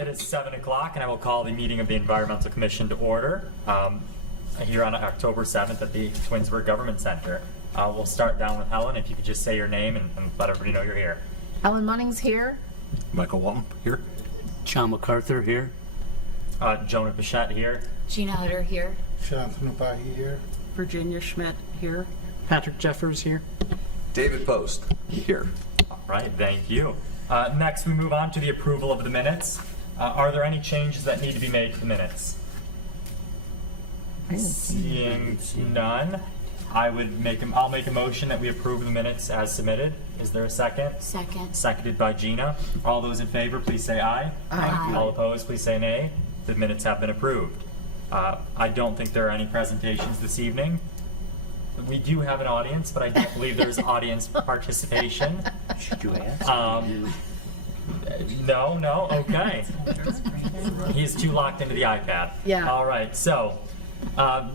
It is 7 o'clock, and I will call the meeting of the Environmental Commission to order here on October 7th at the Twinsburg Government Center. We'll start down with Helen. If you could just say your name and let everybody know you're here. Helen Munnings here. Michael Walton here. John MacArthur here. Jonah Bichette here. Gina Hutter here. Shantanu Pahi here. Virginia Schmidt here. Patrick Jeffers here. David Post here. All right, thank you. Next, we move on to the approval of the minutes. Are there any changes that need to be made to the minutes? Seeing none, I'll make a motion that we approve the minutes as submitted. Is there a second? Second. Seconded by Gina. All those in favor, please say aye. Aye. All opposed, please say nay. The minutes have been approved. I don't think there are any presentations this evening. We do have an audience, but I don't believe there's audience participation. Should you ask? No, okay. He's too locked into the iPad. Yeah. All right, so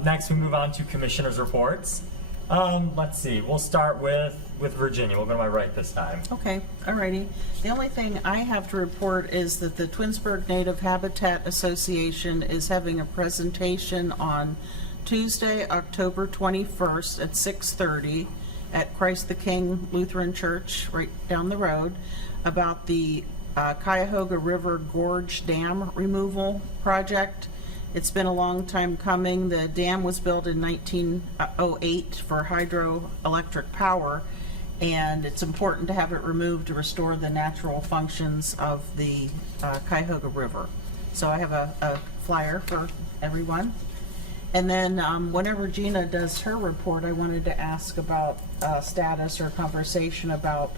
next we move on to commissioners' reports. Let's see, we'll start with Virginia. We'll go to my right this time. Okay, alrighty. The only thing I have to report is that the Twinsburg Native Habitat Association is having a presentation on Tuesday, October 21st at 6:30 at Christ the King Lutheran Church right down the road about the Cuyahoga River Gorge Dam removal project. It's been a long time coming. The dam was built in 1908 for hydroelectric power, and it's important to have it removed to restore the natural functions of the Cuyahoga River. So I have a flyer for everyone. And then whenever Gina does her report, I wanted to ask about status or conversation about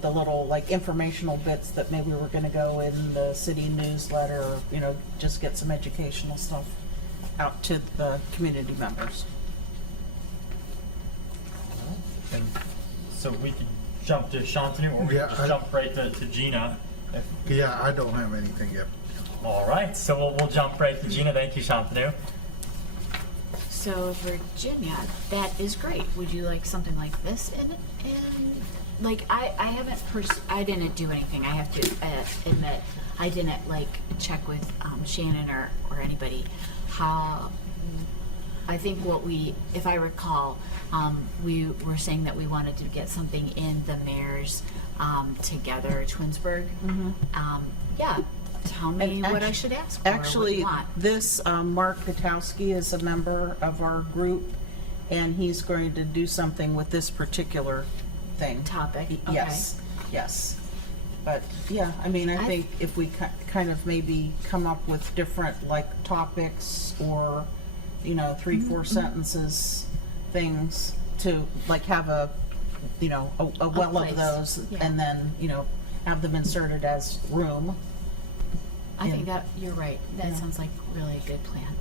the little like informational bits that maybe we're going to go in the city newsletter, or, you know, just get some educational stuff out to the community members. And so we can jump to Shantanu, or we Yeah, can just jump right to Gina. Yeah, I don't have anything yet. All right, so we'll jump right to Gina. Thank you, Shantanu. So Virginia, that is great. Would you like something like this in like I didn't do anything. I have to admit I didn't like check with Shannon or anybody. How I think if I recall, we were saying that we wanted to get something in the mayor's together Twinsburg. Yeah. Tell me what I should ask for. Actually, this Mark Katowski is a member of our group, and he's going to do something with this particular thing. Topic. Okay. Yes. But yeah, I mean, I think if we kind of maybe come up with different like topics or, you know, 3-4 sentences, things to like have a well of those, yeah. And then have them inserted as room. I think that you're right. That sounds like really a good plan.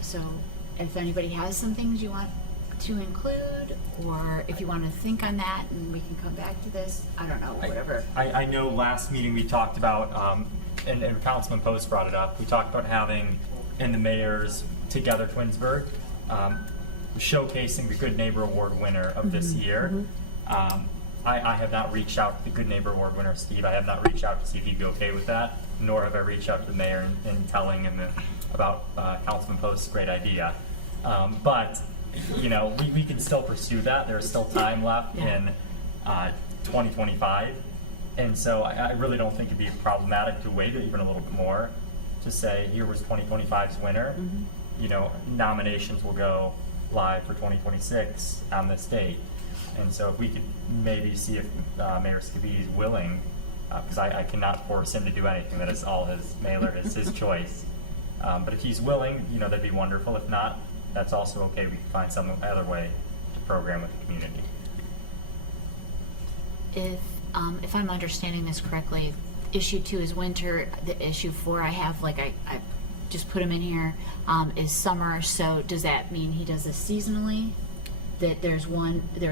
So if anybody has some things you want to include, or if you want to think on that and we can come back to this, I don't know, whatever. I know last meeting we talked about, and Councilman Post brought it up, we talked about having in the mayor's Together Twinsburg, showcasing the Good Neighbor Award winner of this year. I have not reached out to the Good Neighbor Award winner, Steve. I have not reached out to see if he'd be okay with that, nor have I reached out to the mayor and telling him about Councilman Post's great idea. But, we can still pursue that. There's still time left in 2025. And so I really don't think it'd be problematic to wait even a little bit more to say, here was 2025's winner. Nominations will go live for 2026 on this date. And so if we could maybe see if Mayor Scabee is willing, because I cannot force him to do anything. That is all his mailer, is his choice. But if he's willing, that'd be wonderful. If not, that's also okay. We can find some other way to program with the community. If I'm understanding this correctly, issue 2 is winter. The issue 4 I have, like I just put him in here, is summer. So does that mean he does this seasonally? That there's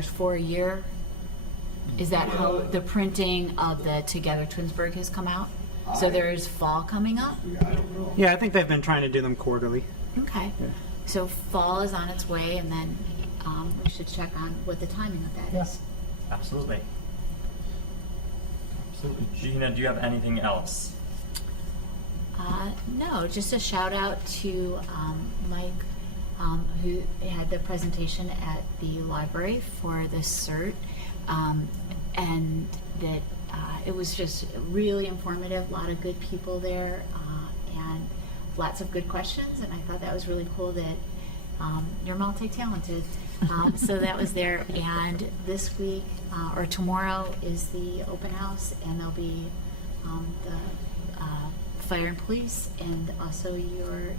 4 a year? Is that how the printing of the Together Twinsburg has come out? So there's fall coming up? Yeah, I think they've been trying to do them quarterly. Okay. Yeah. So fall is on its way, and then we should check on what the timing of that is. Absolutely. Gina, do you have anything else? No, just a shout out to Mike, who had the presentation at the library for the CERT, and that it was just really informative, a lot of good people there, and lots of good questions, and I thought that was really cool that you're multi-talented. So that was there, and this week, or tomorrow, is the open house, and there'll be the fire and police, and also your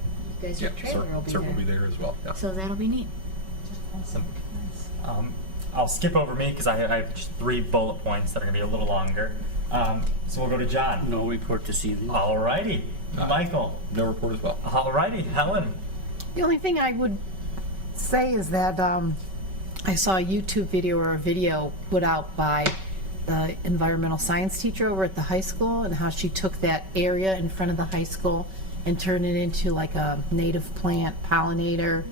trailer will be Sir there. will be there as well, yeah. So that'll be neat. Awesome. I'll skip over me because I have just 3 bullet points that are going to be a little longer. So we'll go to John. No report this evening. Alrighty. Michael. No report as well. Alrighty. Helen. The only thing I would say is that I saw a YouTube video or a video put out by the environmental science teacher over at the high school, and how she took that area in front of the high school and turned it into like a native plant pollinator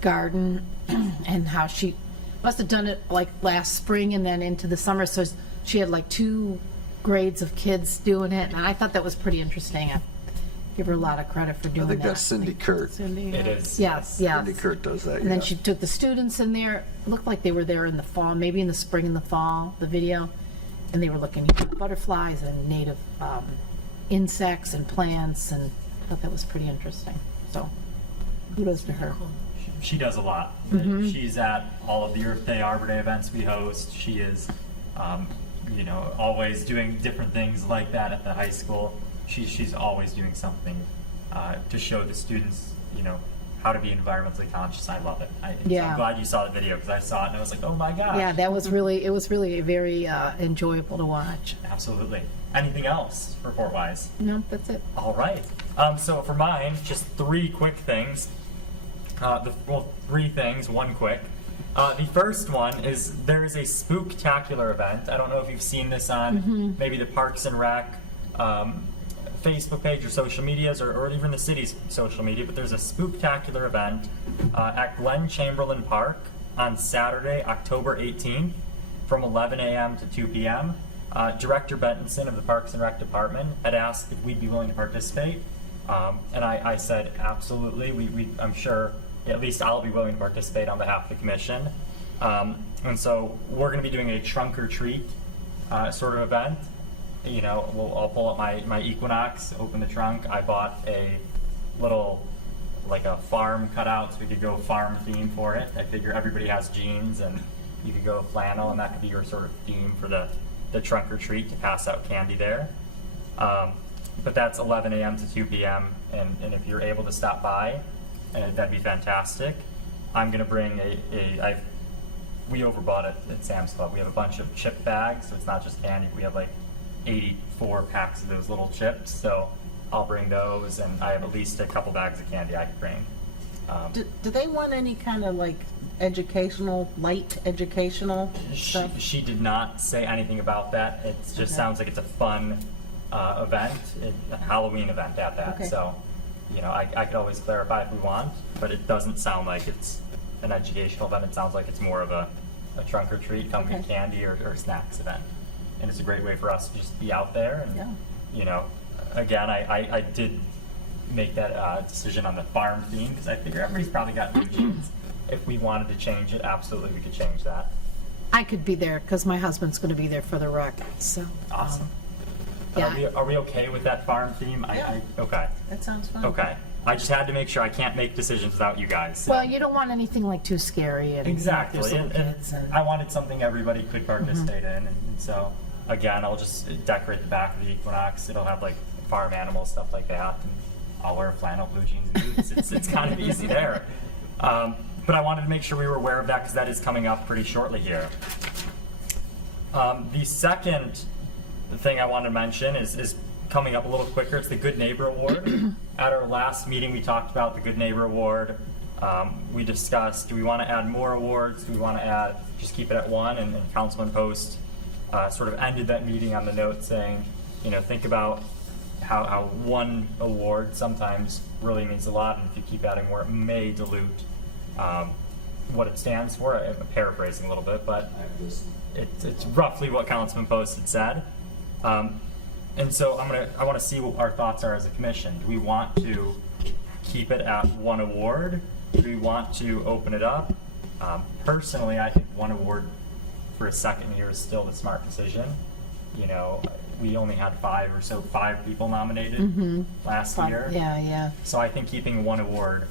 garden, and how she must have done it like last spring and then into the summer. So she had like 2 grades of kids doing it, and I thought that was pretty interesting. I give her a lot of credit for I doing that. think that's Cindy Kurt. Cindy, It is. Yes, yes. Cindy Kurt does that, And then yeah. she took the students in there, looked like they were there in the fall, maybe in the spring and the fall, the video, and they were looking at butterflies and native insects and plants, and I thought that was pretty interesting. So kudos to her. She does a lot. Mm-hmm. She's at all of the Earth Day, Arbor Day events we host. She is, always doing different things like that at the high school. She's always doing something to show the students, how to be environmentally conscious. I love it. So Yeah. I'm glad you saw the video because I saw it and I was like, oh my gosh. Yeah, it was really very enjoyable to watch. Absolutely. Anything else report-wise? No, that's it. All right. So for mine, just 3 quick things. 3 things, 1 quick. The first one is there is a spooktacular event. I don't know if you've seen this on maybe the Parks and Rec Facebook page or social medias, or even the city's social media, but there's a spooktacular event at Glen Chamberlain Park on Saturday, October 18th from 11 a.m. to 2 p.m. Director Bentonson of the Parks and Rec Department had asked if we'd be willing to participate, and I said absolutely. I'm sure at least I'll be willing to participate on behalf of the commission. And so we're going to be doing a trunk or treat sort of event. I'll pull up my Equinox, open the trunk. I bought a little, like a farm cutout, so we could go farm theme for it. I figure everybody has jeans, and you could go flannel, and that could be your sort of theme for the trunk or treat to pass out candy there. But that's 11 a.m. to 2 p.m., and if you're able to stop by, that'd be fantastic. I'm going to bring we overbought it at Sam's Club. We have a bunch of chip bags, so it's not just candy. We have like 84 packs of those little chips, so I'll bring those, and I have at least a couple bags of candy I could bring. Do they want any kind of like light educational stuff? She did not say anything about that. It just sounds like it's a fun event, a Halloween event at that. Okay. So, I could always clarify if we want, but it doesn't sound like it's an educational event. It sounds like it's more of a trunk or treat, come get Okay. candy or snacks event. And it's a great way for us to just be out there. And, again, I did make that decision on the farm theme because I figure everybody's probably got blue jeans. If we wanted to change it, absolutely we could change that. I could be there because my husband's going to be there for the rec. So Awesome. yeah. Are we okay with that farm theme? Yeah. Okay. That sounds fun. Okay. I just had to make sure I can't make decisions without you guys. so- Well, you don't want anything like too scary. And Exactly. there's little And kids and- I wanted something everybody could participate in. And so, again, I'll just decorate the back of the Equinox. It'll have like farm animals, stuff like that. And I'll wear flannel, blue jeans, and boots. It's kind of easy there. But I wanted to make sure we were aware of that because that is coming up pretty shortly here. The second thing I want to mention is coming up a little quicker. It's the Good Neighbor Award. At our last meeting, we talked about the Good Neighbor Award. We discussed, do we want to add more awards? Do we want to just keep it at 1? And Councilman Post sort of ended that meeting on the note saying, think about how 1 award sometimes really means a lot, and if you keep adding more, it may dilute what it stands for. I'm paraphrasing a little bit, but it's roughly what Councilman Post had said. And so I want to see what our thoughts are as a commission. Do we want to keep it at one award? Do we want to open it up? Personally, I think one award for a second year is still the smart decision. You know, we only had five people nominated last year. Yeah. So I think keeping one award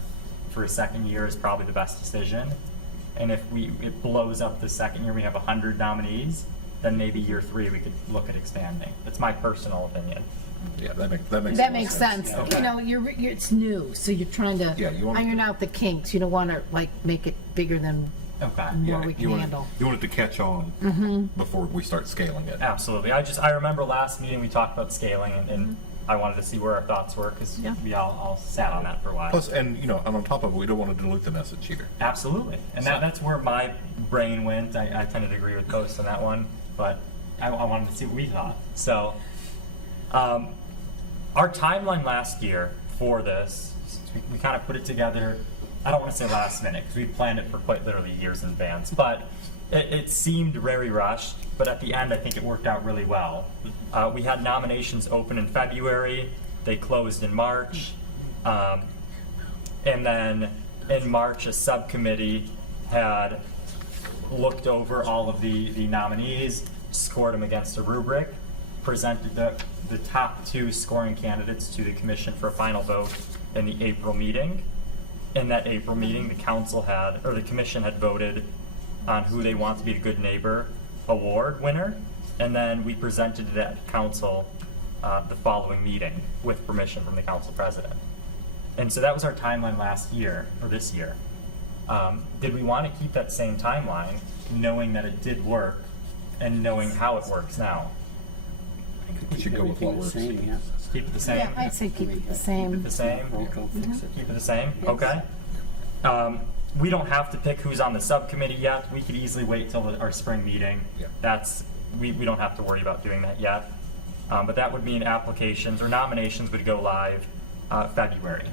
for a second year is probably the best decision. And if it blows up the second year, we have 100 nominees, then maybe year 3 we could look at expanding. That's my personal opinion. Yeah, that makes That makes sense. Okay. You know, it's new, so you're trying to Yeah, you wanna- iron out the kinks. You don't want to like make it bigger than Okay. more we can handle. You want it to catch on before we start scaling it. Absolutely. I remember last meeting we talked about scaling, and I wanted to see where our thoughts were because Yeah. we all sat on that for a while. Plus, and on top of it, we don't want to dilute the message either. Absolutely. And that's where my brain went. I tended to agree with Post on that one, but I wanted to see what we thought. So, our timeline last year for this, we kind of put it together, I don't want to say last minute, because we planned it for quite literally years in advance, but it seemed very rushed, but at the end, I think it worked out really well. We had nominations open in February, they closed in March, and then in March, a subcommittee had looked over all of the nominees, scored them against a rubric, presented the top 2 scoring candidates to the commission for a final vote in the April meeting. In that April meeting, the commission had voted on who they want to be the Good Neighbor Award winner, and then we presented it at council the following meeting with permission from the council president. And so that was our timeline last year, or this year. Did we want to keep that same timeline, knowing that it did work, and knowing how it works now? We should go with what works. Yeah. Keep it the same? Yeah, I'd say keep it the same. The same? Go fix it. Keep it the same? Okay. We don't have to pick who's on the subcommittee yet. We could easily wait till our spring meeting. Yeah. We don't have to worry about doing that yet. But that would mean applications or nominations would go live February.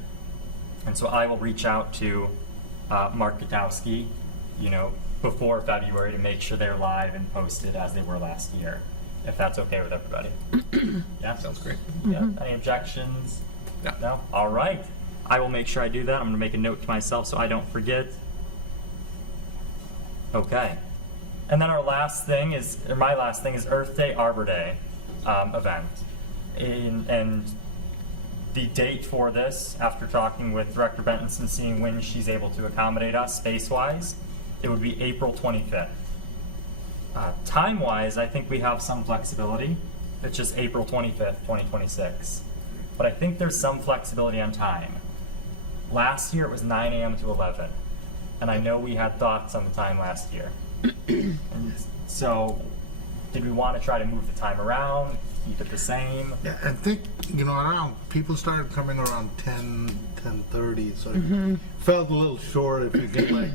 And so I will reach out to Mark Gutowski, before February to make sure they're live and posted as they were last year, if that's okay with everybody. Yeah? Sounds great. Yeah. Any objections? Yeah. No? All right. I will make sure I do that. I'm going to make a note to myself so I don't forget. Okay. And then my last thing is Earth Day, Arbor Day event. And the date for this, after talking with Director Bentonson, seeing when she's able to accommodate us space-wise, it would be April 25th. Time-wise, I think we have some flexibility. It's just April 25th, 2026. But I think there's some flexibility on time. Last year it was 9 a.m. to 11. And I know we had thoughts on the time last year. And so, did we want to try to move the time around, keep it the same? Yeah, I think, around, people started coming around 10:30, so it felt a little short if you could,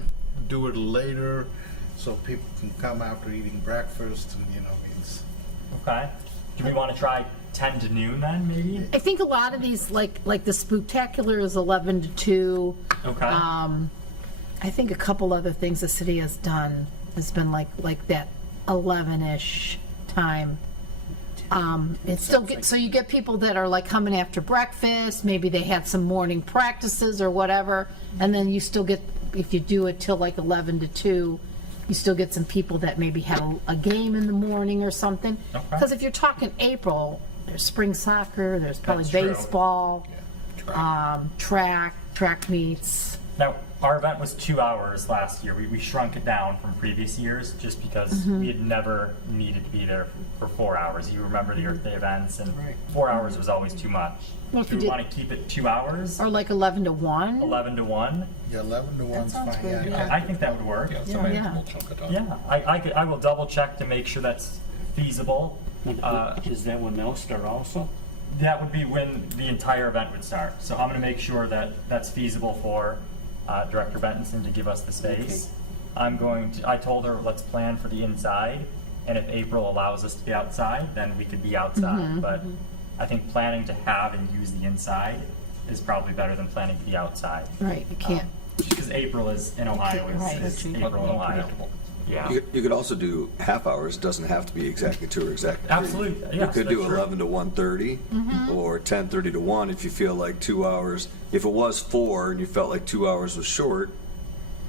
do it later so people can come after eating breakfast and, means. Okay. Do we want to try 10 to noon then, maybe? I think a lot of these, like the Spooktacular is 11 to 2. Okay. I think a couple other things the city has done has been like that 11-ish time. It's still so you get people that are coming after breakfast, maybe they had some morning practices or whatever, and then you still get, if you do it till 11 to 2, you still get some people that maybe had a game in the morning or something. Okay. Because if you're talking April, there's spring soccer, there's probably That's true. baseball, Try. track meets. Now, our event was 2 hours last year. We shrunk it down from previous years just because we had never needed to be there for 4 hours. You remember the Earth Day events, and 4 hours was always too much. Well, if Do you we did- want to keep it 2 hours? Or 11 to 1. 11 to 1? Yeah, 11 to 1's sounds fine. good, Yeah. yeah. I think that would work. Yeah, Yeah, some yeah. manageable chunk of time. I will double check to make sure that's feasible. Is that when they'll start also? That would be when the entire event would start. So I'm going to make sure that that's feasible for Director Bentonson to give us the space. I told her, let's plan for the inside, and if April allows us to be outside, then we could be outside. But I think planning to have and use the inside is probably better than planning to be outside. Right, you can't. Because April is in Ohio, Right. is April in Ohio. Yeah. You could also do half hours, doesn't have to be exactly 2 or exactly 3. Absolutely, You yes, could do that's true. 11 to 1:30, or 10:30 to 1 if you feel like 2 hours. If it was 4 and you felt like 2 hours was short,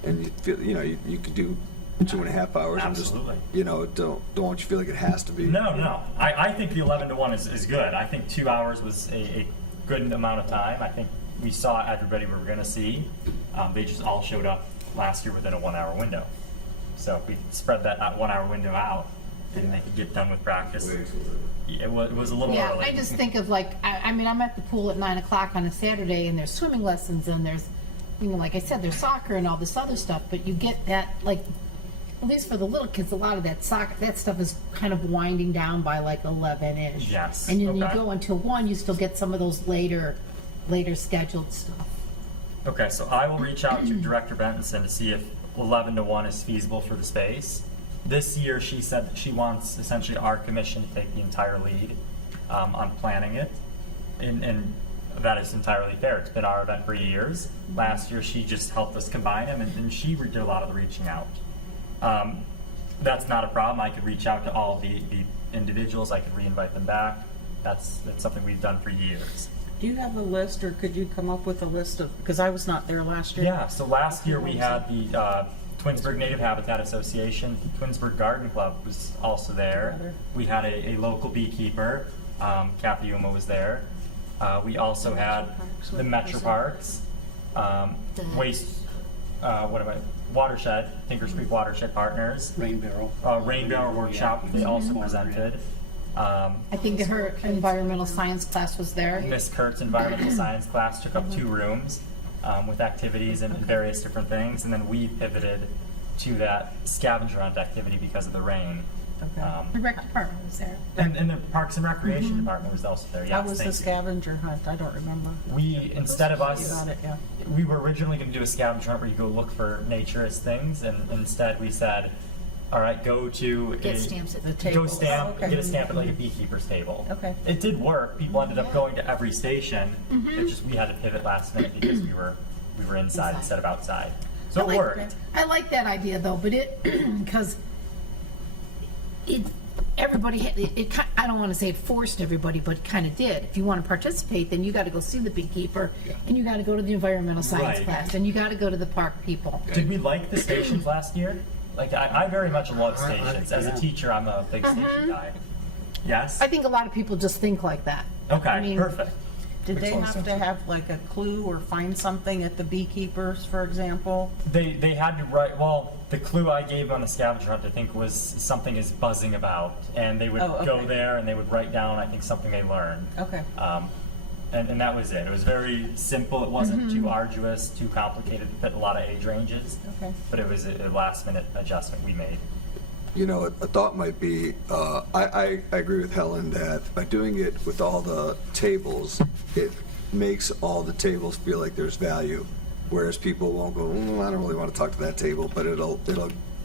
and you feel, you could do 2.5 hours. Absolutely. And just, don't want you to feel like it has to be. No. I think the 11 to 1 is good. I think 2 hours was a good amount of time. I think we saw everybody we were going to see. They just all showed up last year within a 1 hour window. So if we spread that 1 hour window out and they could get done with practice, it was a little Yeah, early. I just think of like, I mean, I'm at the pool at 9 o'clock on a Saturday and there's swimming lessons and there's, like I said, there's soccer and all this other stuff, but you get that, like, at least for the little kids, a lot of that soccer, that stuff is kind of winding down by like 11-ish. Yes, And then you okay. go until 1, you still get some of those later scheduled stuff. Okay, so I will reach out to Director Bentonson to see if 11 to 1 is feasible for the space. This year, she said that she wants essentially our commission to take the entire lead on planning it, and that is entirely fair. It's been our event for years. Last year, she just helped us combine them, and she did a lot of the reaching out. That's not a problem. I could reach out to all the individuals. I could re-invite them back. That's something we've done for years. Do you have a list, or could you come up with a list of, because I was not there last year? Yeah, so last year we had the Twinsburg Native Habitat Association, Twinsburg Garden Club was also there. We had a local beekeeper, Kathy Uma was there. We also had the Metro Parks, Watershed, Tinkers Creek Watershed Partners, Rain Barrel. Rain Barrel Workshop, they also presented. I think her environmental science class was there. Miss Kurt's environmental science class took up 2 rooms with activities and various different things, and then we pivoted to that scavenger hunt activity because of the rain. The rec department was there. And the Parks and Recreation Department was also there. Yes, How was thank the you. scavenger hunt? I don't remember. We, instead of You us, got it, yeah. we were originally going to do a scavenger hunt where you go look for naturist things, and instead we said, all right, go to Get stamps at the go tables. stamp, Oh, okay. get a stamp at like a beekeeper's table. Okay. It did work. People ended up going to every station. It's just we had to pivot last minute because we were inside instead of outside. So it worked. I like that idea though, but because everybody, I don't want to say it forced everybody, but it kind of did. If you want to participate, then you got to go see the beekeeper, and you got to go to the environmental science Right. class, and you got to go to the park people. Did we like the stations last year? Like I very much love stations. As a teacher, I'm a big station guy. Yes. I think a lot of people just think like that. Okay. I mean, Perfect. Did Makes they a lot of have to have like a clue or find something at the beekeepers, for example? They had to write. Well, the clue I gave on the scavenger hunt, I think, was something is buzzing about, and they would Oh, okay. go there and they would write down, I think, something they learned. Okay. And that was it. It was very simple. It wasn't too arduous, too complicated to fit a lot of age ranges. Okay. But it was a last minute adjustment we made. A thought might be, I agree with Helen that by doing it with all the tables, it makes all the tables feel like there's value, whereas people won't go, I don't really want to talk to that table, but it'll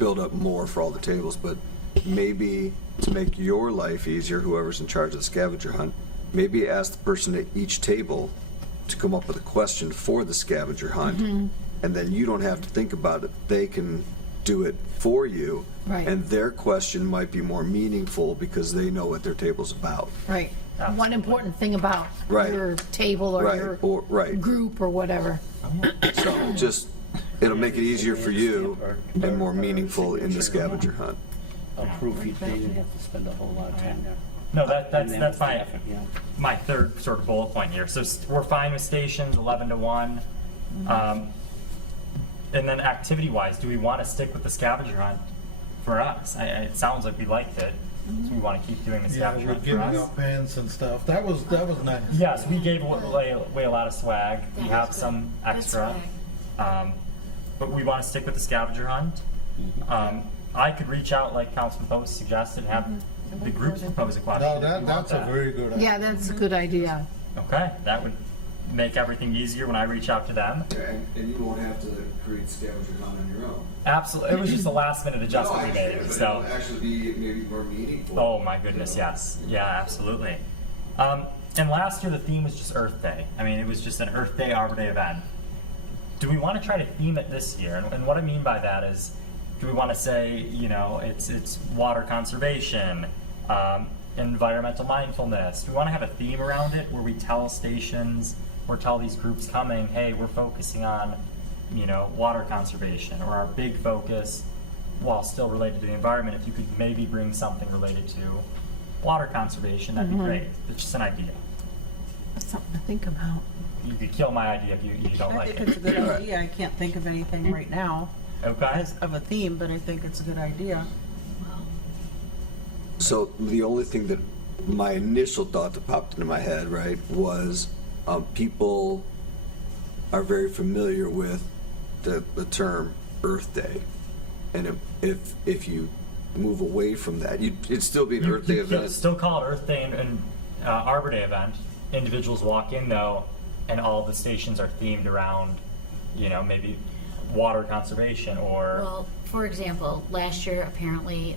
build up more for all the tables. But maybe to make your life easier, whoever's in charge of the scavenger hunt, maybe ask the person at each table to come up with a question for the scavenger hunt, and then you don't have to think about it. They can do it for you. Right. And their question might be more meaningful because they know what their table's about. Right. One Absolutely. important thing about Right. your table or Right, your or- right. group or whatever. So just, it'll make it easier for you and more meaningful in the scavenger hunt. A proofy thing, you have to spend a whole lot of time there. No, And then that's staff it, yeah. my third sort of bullet point here. So we're fine with stations, 11 to 1. And then activity-wise, do we want to stick with the scavenger hunt for us? It sounds like we liked it, so we want to keep doing the Yeah, scavenger we're hunt for giving us. out pens and stuff. That was nice. Yes, we gave away a lot of swag. We That have was some good. Good extra. swag. But we want to stick with the scavenger hunt. I could reach out, like Councilman Post suggested, and have the groups propose a question. No, if you want that's a that. very good idea. Yeah, that's a good idea. Okay, that would make everything easier when I reach out to them. And you won't have to create scavenger hunt on your own. Absolutely, it was just a last minute adjustment we made, so. actually be maybe more meaningful. Oh my goodness, yes. Yeah, absolutely. And last year the theme was just Earth Day. I mean, it was just an Earth Day, Arbor Day event. Do we want to try to theme it this year? And what I mean by that is, Do we want to say, it's water conservation, environmental mindfulness? Do we want to have a theme around it where we tell stations or tell these groups coming, hey, we're focusing on, water conservation, or our big focus, while still related to the environment, if you could maybe bring something related to water conservation, that'd be great. It's just an idea. That's something to think about. You could kill my idea if you don't I like think it's a it. good idea. I can't think of anything right now Okay? as of a theme, but I think it's a good idea. So the only thing that my initial thought that popped into my head, right, was people are very familiar with the term Earth Day. And if you move away from that, it'd still be an Earth Day You event. still call it Earth Day and Arbor Day event. Individuals walk in though, and all the stations are themed around, maybe water conservation or. Well, for example, last year, apparently,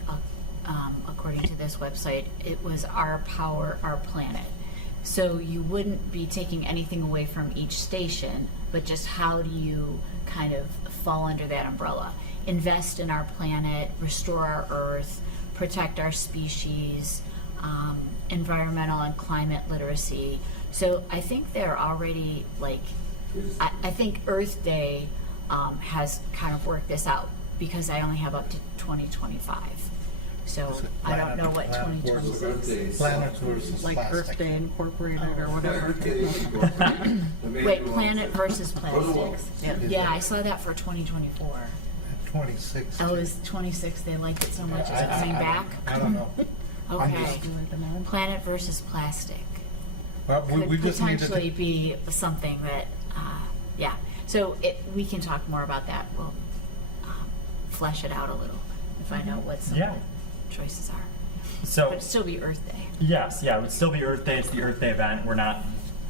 according to this website, it was Our Power, Our Planet. So you wouldn't be taking anything away from each station, but just how do you kind of fall under that umbrella? Invest in our planet, restore our Earth, protect our species, environmental and climate literacy. So I think they're already I think Earth Day has kind of worked this out because I only have up to 2025. So I don't know what 2026. Planets versus Like plastic. Earth Day Incorporated or whatever. Wait, planet versus plastics. Yeah. Yeah, I saw that for 2024. 26. Oh, it was 26. They liked it so much. Is it coming back? I don't know. Okay. Planet versus plastic. But we Could just needed potentially to, be something that, yeah. So we can talk more about that. We'll flesh it out a little and find out what some Yeah. of the choices are. So. But it'd still be Earth Day. Yes, yeah, it would still be Earth Day. It's the Earth Day event. We're not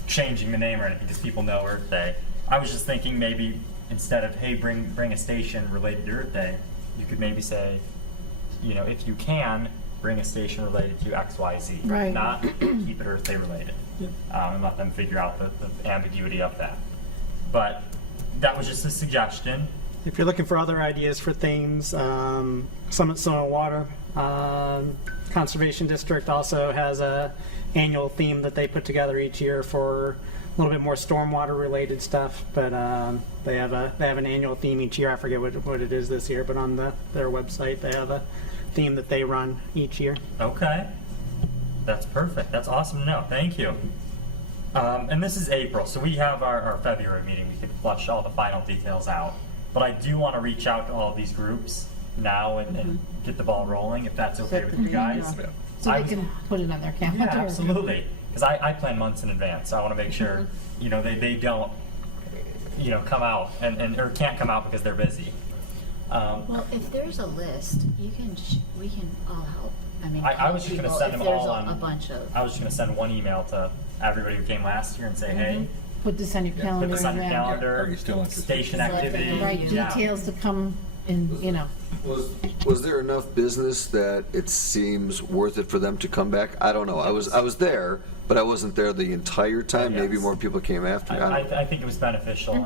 changing the name or anything because people know Earth Day. I was just thinking maybe instead of, hey, bring a station related to Earth Day, you could maybe say, if you can, bring a station related to X, Y, Z. Right. Not keep it Earth Day related. And let them figure out the ambiguity of that. But that was just a suggestion. If you're looking for other ideas for themes, Summit Soil and Water Conservation District also has a annual theme that they put together each year for a little bit more stormwater related stuff. But they have an annual theme each year. I forget what it is this year, but on their website they have a theme that they run each year. Okay. That's perfect. That's awesome to know. Thank you. And this is April, so we have our February meeting. We can flush all the final details out. But I do want to reach out to all these groups now and get the ball rolling, if that's okay with you guys. yeah. So I they was- can put it on their calendar. Yeah, absolutely. Because I plan months in advance, so I want to make sure, they don't, come out or can't come out because they're busy. Well, if there's a list, we can all help. I mean, I was just going to send them all on. a bunch of. I was just going to send one email to everybody who came last year and say, hey, Put this on your Yeah, calendar. put this on your and then- calendar. Are you still interested? Station Select activity. them. Right, Yeah. details to come in, Was there enough business that it seems worth it for them to come back? I don't know. I was there, but I wasn't there the entire time. Maybe Yes. more people came after me. I don't know. I think it was beneficial.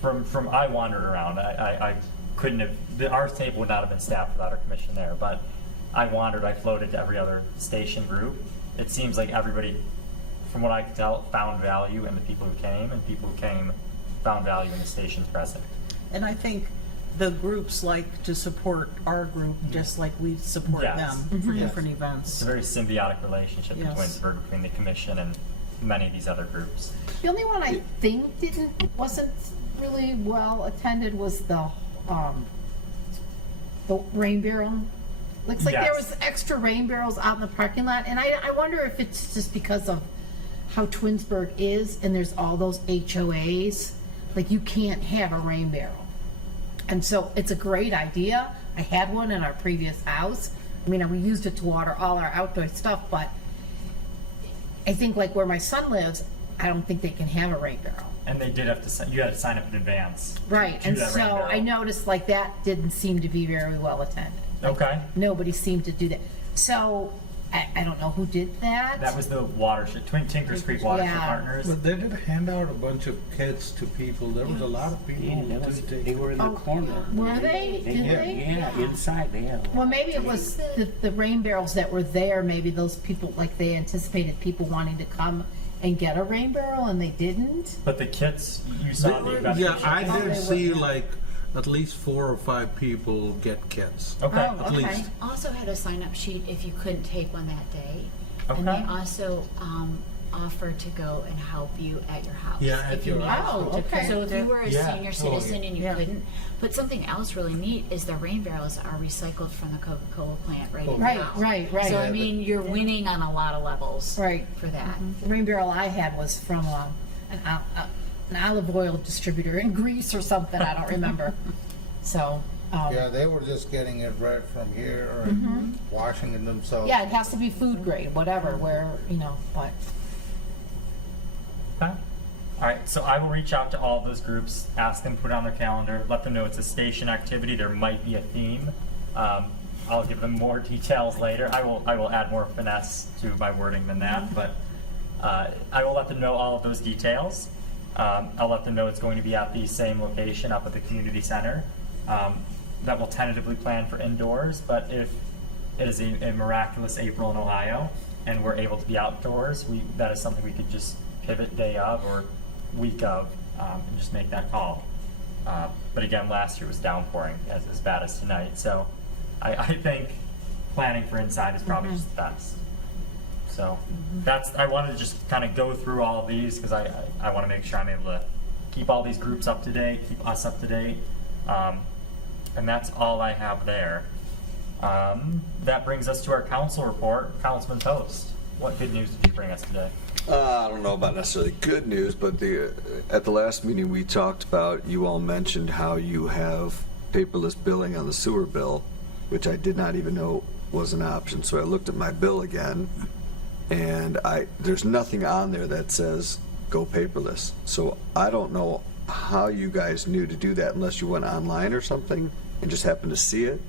From I wandered around. I couldn't have. Our table would not have been staffed without our commission there. But I wandered. I floated to every other station group. It seems like everybody, from what I could tell, found value in the people who came, and people who came found value in the stations present. And I think the groups like to support our group just like we support Yes. them for Yes. different It's events. a very symbiotic relationship in Yes. Twinsburg between the commission and many of these other groups. The only one I think wasn't really well attended was the rain barrel. Looks like there Yes. was extra rain barrels out in the parking lot, and I wonder if it's just because of how Twinsburg is, and there's all those HOAs, like you can't have a rain barrel. And so it's a great idea. I had one in our previous house. I mean, we used it to water all our outdoor stuff, but I think like where my son lives, I don't think they can have a rain barrel. And they did have to. You had to sign up in advance. Right, to and that so rain barrel. I noticed like that didn't seem to be very well attended. Okay. Nobody seemed to do that. So I don't know who did that. That was the watershed, Tinkers Creek Watershed Yeah. Partners. But they did hand out a bunch of kits to people. There was a lot of people Yeah, who that was, did take. they were in the corner. Were they? Did they? Yeah, inside, they had. Well, maybe it was the rain barrels that were there. Maybe those people, like they anticipated people wanting to come and get a rain barrel and they didn't. But the kits, you saw the event. Yeah, I Oh, did they see were- like at least 4 or 5 people get kits. Okay. Oh, At okay. least. Also had a sign-up sheet if you couldn't take one that day. And Okay. they also offered to go and help you at your house. Yeah, at if you your needed house. Oh, okay. So if you were a Yeah. senior Oh, citizen yeah. and you Yeah. couldn't, but something else really neat is the rain barrels are recycled from the Coca-Cola plant right in Right, the house. right, right. So I mean, you're winning on a lot of levels. Right. For that. The rain barrel I had was from an olive oil distributor in Greece or something. I don't remember. So. Yeah, they were just getting it right from here and washing it themselves. Yeah, it has to be food grade, whatever. Where but. Okay. All right, so I will reach out to all of those groups, ask them, put it on their calendar, let them know it's a station activity. There might be a theme. I'll give them more details later. I will add more finesse to my wording than that, but I will let them know all of those details. I'll let them know it's going to be at the same location up at the community center. That will tentatively plan for indoors, but if it is a miraculous April in Ohio and we're able to be outdoors, that is something we could just pivot day of or week of and just make that call. But again, last year was downpouring as bad as tonight, so I think planning for inside is probably just the best. So I wanted to just kind of go through all of these because I want to make sure I'm able to keep all these groups up to date, keep us up to date. And that's all I have there. That brings us to our council report. Councilman Post, what good news did you bring us today? I don't know about necessarily good news, but at the last meeting we talked about, you all mentioned how you have paperless billing on the sewer bill, which I did not even know was an option. So I looked at my bill again, and there's nothing on there that says go paperless. So I don't know how you guys knew to do that unless you went online or something and just happened to see it.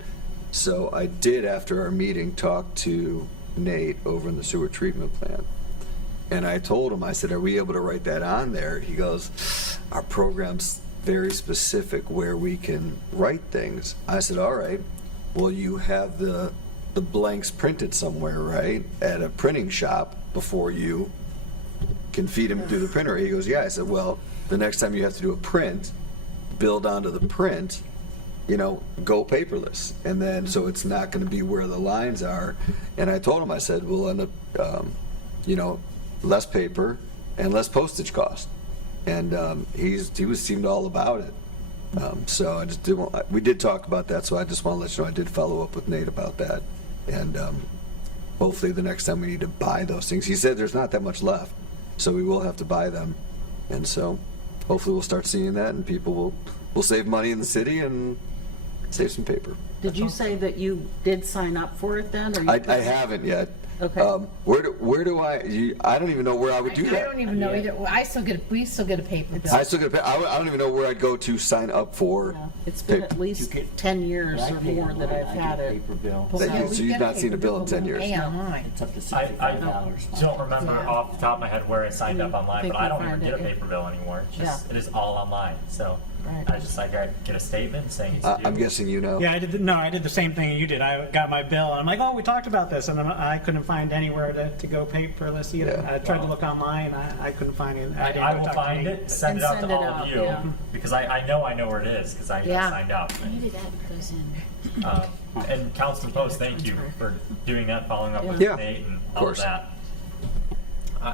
So I did, after our meeting, talk to Nate over in the sewer treatment plant. And I told him, I said, are we able to write that on there? He goes, our program's very specific where we can write things. I said, all right, well, you have the blanks printed somewhere, right, at a printing shop before you can feed them through the printer. He goes, yeah. I said, well, the next time you have to do a print, build onto the print, go paperless. And then, so it's not going to be where the lines are. And I told him, I said, we'll end up, less paper and less postage cost. And he seemed all about it. So I just we did talk about that, so I just want to let you know I did follow up with Nate about that. And hopefully the next time we need to buy those things, he said there's not that much left, so we will have to buy them. And so hopefully we'll start seeing that, and people will save money in the city and save some paper. Did you say that you did sign up for it then? Or you I haven't yet. Okay. Where do I don't even know where I would do I that. don't even know either. We still get a paper bill. I still get I don't even know where I'd go to sign up for. Yeah, it's been at least 10 years or more that I've had it. Paper bill. But That you- we so you've get a not seen a paper bill in 10 when we years? pay No. online. It's up to I $65. don't remember Yeah. off the top of my head where I signed up online, think but I we'll don't even find get a it, yeah. paper bill anymore. It is all online. So Right. I just get a statement saying it's I'm due. guessing you know. Yeah, I did the same thing you did. I got my bill, and I'm like, oh, we talked about this, and then I couldn't find anywhere to go paperless either. Yeah. I tried to look online, I couldn't find it. didn't I go will talk to find Nate, it, but- send it out to send it all out, of you yeah. because I know where it is because I Yeah. signed up. Maybe that goes in. And Councilman Post, thank you for doing that, following up with Yeah. Nate and all of course. that.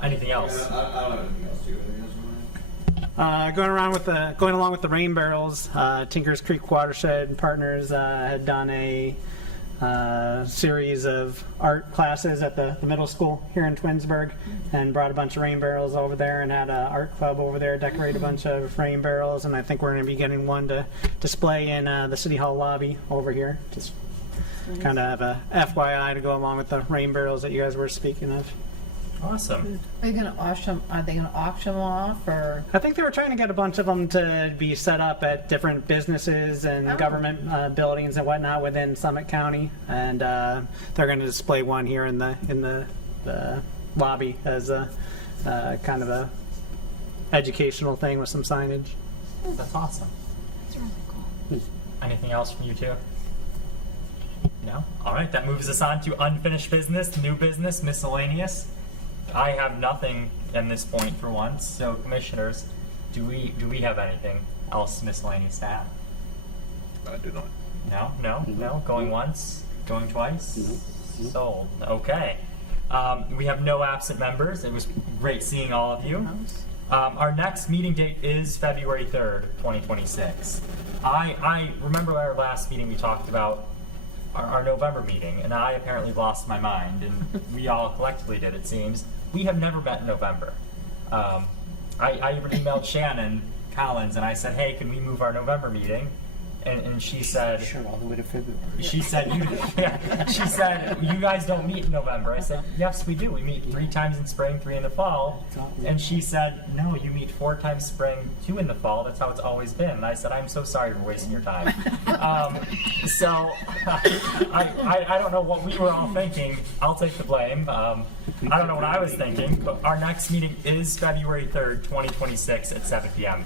Anything else? I don't have anything else to do. Going along with the rain barrels, Tinkers Creek Watershed Partners had done a series of art classes at the middle school here in Twinsburg, and brought a bunch of rain barrels over there, and had an art club over there decorate a bunch of rain barrels, and I think we're going to be getting one to display in the City Hall lobby over here. Just kind of have a FYI to go along with the rain barrels that you guys were speaking of. Awesome. Are they gonna auction them off, or? I think they were trying to get a bunch of them to be set up at different businesses and Oh. government buildings and whatnot within Summit County, and they're going to display one here in the lobby as a kind of a educational thing with some signage. That's awesome. That's really cool. Anything else from you two? No? All right, that moves us on to unfinished business, new business, miscellaneous. I have nothing at this point for once. So, commissioners, do we have anything else miscellaneous to add? I do not. No. Going once, going twice. No. Sold. Okay. We have no absent members. It was great seeing all of you. Our next meeting date is February 3rd, 2026. I remember our last meeting we talked about our November meeting, and I apparently lost my mind, and we all collectively did, it seems. We have never met in November. I even emailed Shannon Collins, and I said, hey, can we move our November meeting? And she said, Sure, all the way to February. she said, she said, you guys don't meet in November. I said, yes, we do. We meet 3 times in spring, 3 in the fall. And she said, no, you meet 4 times spring, 2 in the fall. That's how it's always been. And I said, I'm so sorry for wasting your time. So I don't know what we were all thinking. I'll take the blame. I don't know what I was thinking. But our next meeting is February 3rd, 2026 at 7 p.m.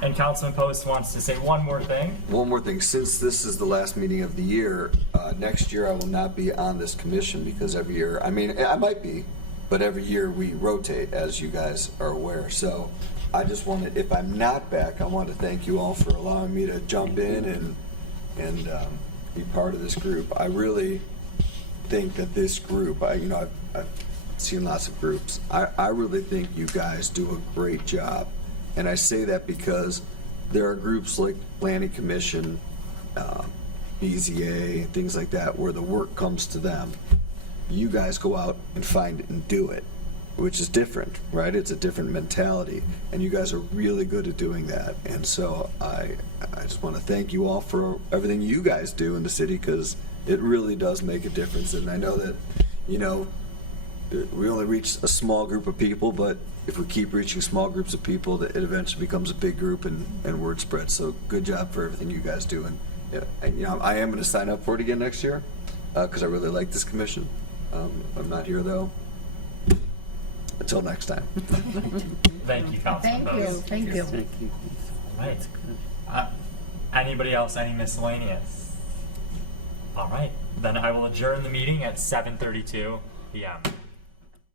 And Councilman Post wants to say one more thing. One more thing, since this is the last meeting of the year, next year I will not be on this commission because every year, I mean, I might be, but every year we rotate, as you guys are aware. So I just wanted, if I'm not back, I want to thank you all for allowing me to jump in and be part of this group. I really think that this group, I've seen lots of groups. I really think you guys do a great job. And I say that because there are groups like Planning Commission, BZA, things like that, where the work comes to them. You guys go out and find it and do it, which is different, right? It's a different mentality, and you guys are really good at doing that. And so I just want to thank you all for everything you guys do in the city, because it really does make a difference. And I know that, we only reach a small group of people, but if we keep reaching small groups of people, that it eventually becomes a big group and word spreads. So good job for everything you guys do. And I am going to sign up for it again next year because I really like this commission. I'm not here though. Until next time. Thank you, Councilman Post. Thank you. Thank you. Right. Anybody else, any miscellaneous? All right, then I will adjourn the meeting at 7:32 p.m.